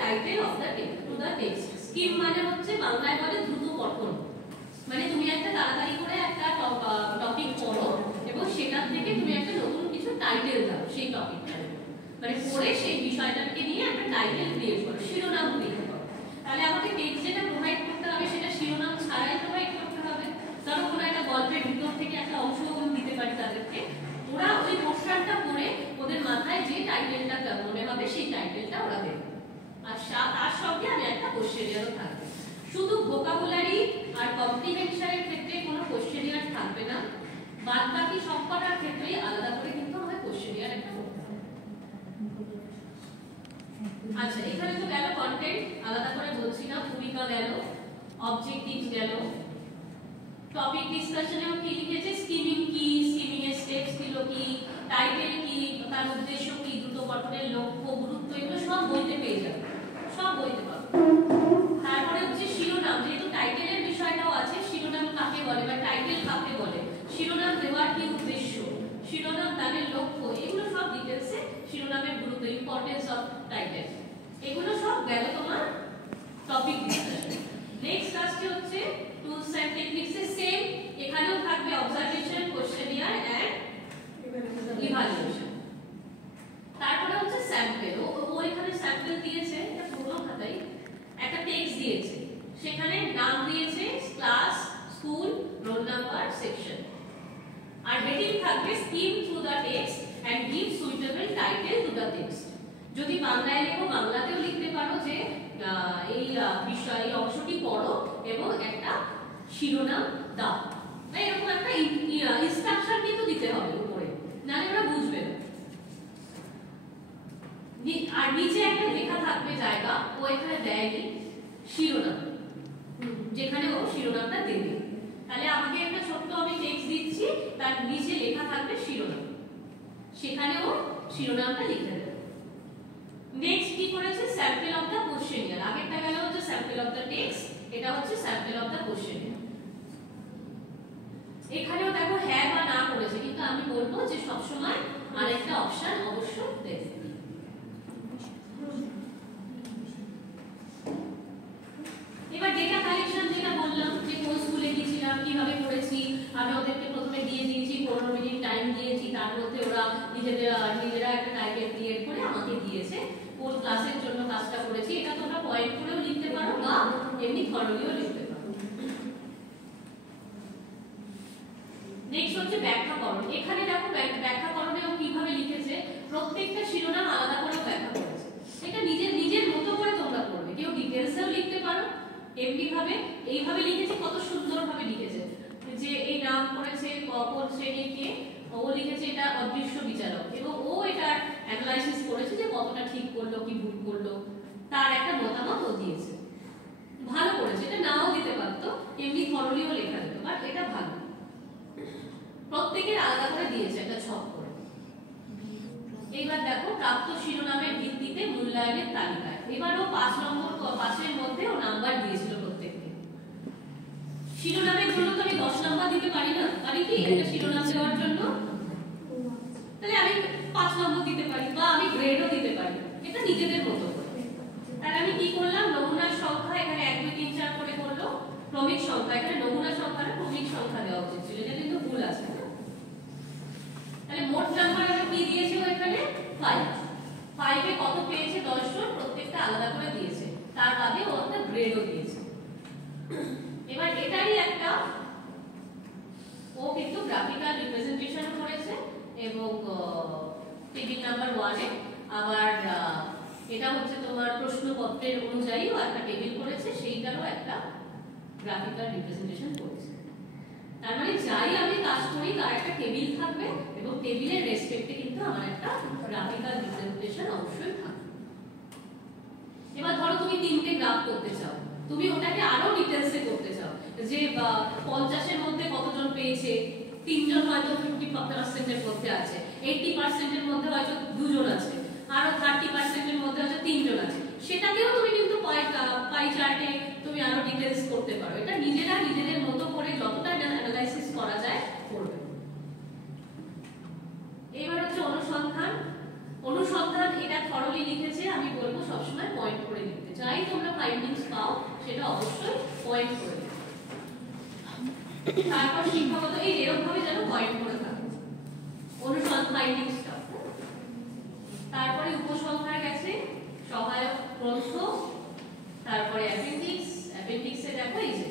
Title of the text. Scheme মানে হচ্ছে বাংলায় বলে দ্রুত পঠন, মানে তুমি একটা তাড়াতাড়ি করে একটা টপিক পড়ো এবং সেটা থেকে তুমি একটা নতুন কিছু টাইটেল দাও সেই টপিকটা, মানে পড়ে সেই বিষয়টাকে নিয়ে একটা টাইটেল ক্রিয়েট করো, শিরোনাম ক্রিয়েট করো। তাহলে আমাকে টেক্সট যেটা প্রোভাইড করতে হবে সেটা শিরোনাম ছাড়াই প্রোভাইড করতে হবে। ধরো কোনো একটা গল্পের ভিতর থেকে একটা অংশ দিতে পারি তাদেরকে, ওরা ওই পোর্শনটা পড়ে ওদের মাথায় যে টাইটেলটা মনে হবে সেই টাইটেলটা ওরা দেবে, আর তার সঙ্গে আমি একটা কোশ্চেনিয়ারও থাকবে। শুধু ভোকাবুলারি আর কম্প্রিহেনশনের ক্ষেত্রে কোনো কোশ্চেনিয়ার থাকবে না, বাদ বাকি সবকটার ক্ষেত্রেই আলাদা করে কিন্তু আমাদের কোশ্চেনিয়ার একটা করতে হবে। আচ্ছা, এখানে তো গেল কন্টেন্ট, আলাদা করে বলছি না, ভূমিকা গেল, অবজেক্টিভস গেল, টপিক ডিসকাশনেও কি লিখেছে, স্কিমিং কি, স্কিমিং এর স্টেপস গুলো কি, টাইটেল কি, তার উদ্দেশ্য কি, দ্রুত পঠনের লক্ষ্য, গুরুত্ব, এগুলো সব বইতে পেয়ে যাবে, সব বইতে পাবে। তারপরে হচ্ছে শিরোনাম, যেহেতু টাইটেলের বিষয়টাও আছে, শিরোনাম কাকে বলে বা টাইটেল কাকে বলে, শিরোনাম দেওয়ার কি উদ্দেশ্য, শিরোনাম দানের লক্ষ্য, এগুলো সব ডিটেইলসে, শিরোনামের গুরুত্ব, ইম্পর্টেন্স অফ টাইটেল, এগুলো সব গেল তোমার টপিক ডিসকাশন। নেক্সট আসছে হচ্ছে টুলস এন্ড টেকনিকস এর সেম, এখানেও থাকবে অবজারভেশন, কোশ্চেনিয়ার এন্ড ইভালুয়েশন। তারপরে হচ্ছে স্যাম্পল, ও এখানে স্যাম্পল দিয়েছে, এটা পুরো খাতাই একটা টেক্সট দিয়েছে, সেখানে নাম দিয়েছে class, school, roll number, section, আর হেডিং থাকবে skim through the text and give suitable title to the text. যদি বাংলায় লেখো বাংলাতেও লিখতে পারো যে এই বিষয়, এই অংশটি পড়ো এবং একটা শিরোনাম দাও, বা এরকম একটা ইনস্ট্রাকশন কিন্তু দিতে হবে উপরে, নাহলে ওরা বুঝবে না। আর নিচে একটা লেখা থাকবে জায়গা, ও এখানে দেয়নি শিরোনাম, যেখানে ও শিরোনামটা দেবে। তাহলে আমাকে একটা ছোট্ট আমি টেক্সট দিচ্ছি, তার নিচে লেখা থাকবে শিরোনাম, সেখানে ও শিরোনামটা লিখে দেবে। নেক্সট কি করেছে, স্যাম্পল অফ দা কোশ্চেনিয়ার, আগেরটা গেল হচ্ছে স্যাম্পল অফ দা টেক্সট, এটা হচ্ছে স্যাম্পল অফ দা কোশ্চেনিয়ার। এখানেও দেখো হ্যাঁ বা না করেছে, কিন্তু আমি বলবো যে সবসময় আরেকটা অপশন অবশ্যই দেবে। এবার ডেটা কালেকশন যেটা বললাম, যে কোন স্কুলে গিয়েছিলাম, কিভাবে পড়েছি, আমি ওদেরকে প্রথমে দিয়ে দিয়েছি 15 মিনিট টাইম দিয়েছি, তার মধ্যে ওরা নিজেরা একটা টাইটেল ক্রিয়েট করে আমাকে দিয়েছে, কোন ক্লাসের জন্য কাজটা করেছি, এটা তোমরা পয়েন্ট করেও লিখতে পারো বা এমনি থরলিও লিখতে পারো। নেক্সট হচ্ছে ব্যাখ্যাকরণ, এখানে দেখো ব্যাখ্যাকরণেও কিভাবে লিখেছে, প্রত্যেকটা শিরোনাম আলাদা করে ব্যাখ্যা করেছে, এটা নিজের মতো করে তোমরা করবে, কেউ ডিটেইলসেও লিখতে পারো, এমনি ভাবে এইভাবে লিখেছে, কত সুন্দরভাবে লিখেছে, যে এই নাম করেছে কোন শ্রেণীর কে, ও লিখেছে এটা অদৃশ্য বিচারক, এবং ও এটা অ্যানালাইসিস করেছে যে কতটা ঠিক করলো কি ভুল করলো, তার একটা মতামত ও দিয়েছে, ভালো করেছে। এটা নাও দিতে পারতো, এমনি থরলিও লেখা যেত, বাট এটা ভালো, প্রত্যেকের আলাদা করে দিয়েছে একটা ছক করে। এবার দেখো প্রাপ্ত শিরোনামের ভিত্তিতে মূল্যায়নের তালিকায়, এবারও 5 মধ্যে ও নাম্বার দিয়েছিল প্রত্যেককে। শিরোনামের জন্য তো আমি 10 নাম্বার দিতে পারি না, পারি কি একটা শিরোনাম দেওয়ার জন্য, তাহলে আমি 5 নম্বর দিতে পারি, বা আমি গ্রেডও দিতে পারি, এটা নিজেদের মতো করে। তাহলে আমি কি করলাম, নমুনার সংখ্যা এখানে 1 2 3 4 করে করলো, ক্রমিক সংখ্যা, এখানে নমুনা সংখ্যাটা ক্রমিক সংখ্যা দেওয়া উচিত ছিল, এটা কিন্তু ভুল আছে। তাহলে মোট নাম্বার আমি কি দিয়েছি এখানে 5 এ কত পেয়েছে 10 জন, প্রত্যেকটা আলাদা করে দিয়েছে, তার বাদে ও একটা গ্রেডও দিয়েছে। এবার এটারই একটা ও কিন্তু গ্রাফিক্যাল রিপ্রেজেন্টেশন করেছে, এবং টেবিল নাম্বার 1 এ আবার এটা হচ্ছে তোমার প্রশ্নপত্রের অনুযায়ী ও একটা টেবিল করেছে, সেইটারও একটা গ্রাফিক্যাল রিপ্রেজেন্টেশন করেছে। তার মানে যাই আমি কাজ করি তার একটা টেবিল থাকবে, এবং টেবিলের রেসপেক্টে কিন্তু আমার একটা গ্রাফিক্যাল রিপ্রেজেন্টেশন অবশ্যই থাকবে। এবার ধরো তুমি 3টে গ্রাফ করতে চাও, তুমি ওটাকে আরো ডিটেইলসে করতে চাও, যে 50 এর মধ্যে কতজন পেয়েছে, 3 জন হয়তো 50% এর মধ্যে আছে, 80% এর মধ্যে হয়তো 2 জন আছে, আরো 30% এর মধ্যে হয়তো 3 জন আছে, সেটাকেও তুমি কিন্তু পাই চার্টে তুমি আরো ডিটেইলস করতে পারো। এটা নিজেদের মতো করে যতটা অ্যানালাইসিস করা যায় করবে। এবার হচ্ছে অনুসন্ধান, এটা থরলি লিখেছে, আমি বলবো সবসময় পয়েন্ট করে লিখতে। পয়েন্ট করে দেবে। তারপর শিক্ষাগত এই এরকম ভাবে যেন পয়েন্ট করে থাকে অনুসন্ধানটা। তারপরে উপসংহার গেছে, সহায়ক গ্রন্থ, তারপরে অ্যাপেন্ডিক্স। অ্যাপেন্ডিক্সে দেখো এই যে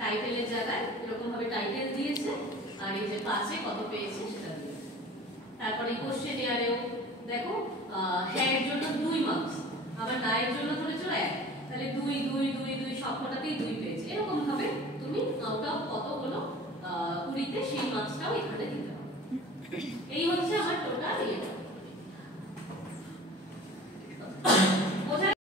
টাইটেলের জায়গায় এরকম ভাবে টাইটেল দিয়েছে, আর এই যে পাশে কত পেয়েছে সেটা দিয়েছে। তারপরে কোশ্চেনিয়ারেও দেখো হ্যাঁ এর জন্য 2 মার্কস, আবার না এর জন্য ধরেছো 1, তাহলে 2 2 2 2 সবকটাতেই 2 পেয়েছে। এরকম ভাবে তুমি আউট অফ কত হলো 20 তে সেই মার্কসটাও এখানে দিতে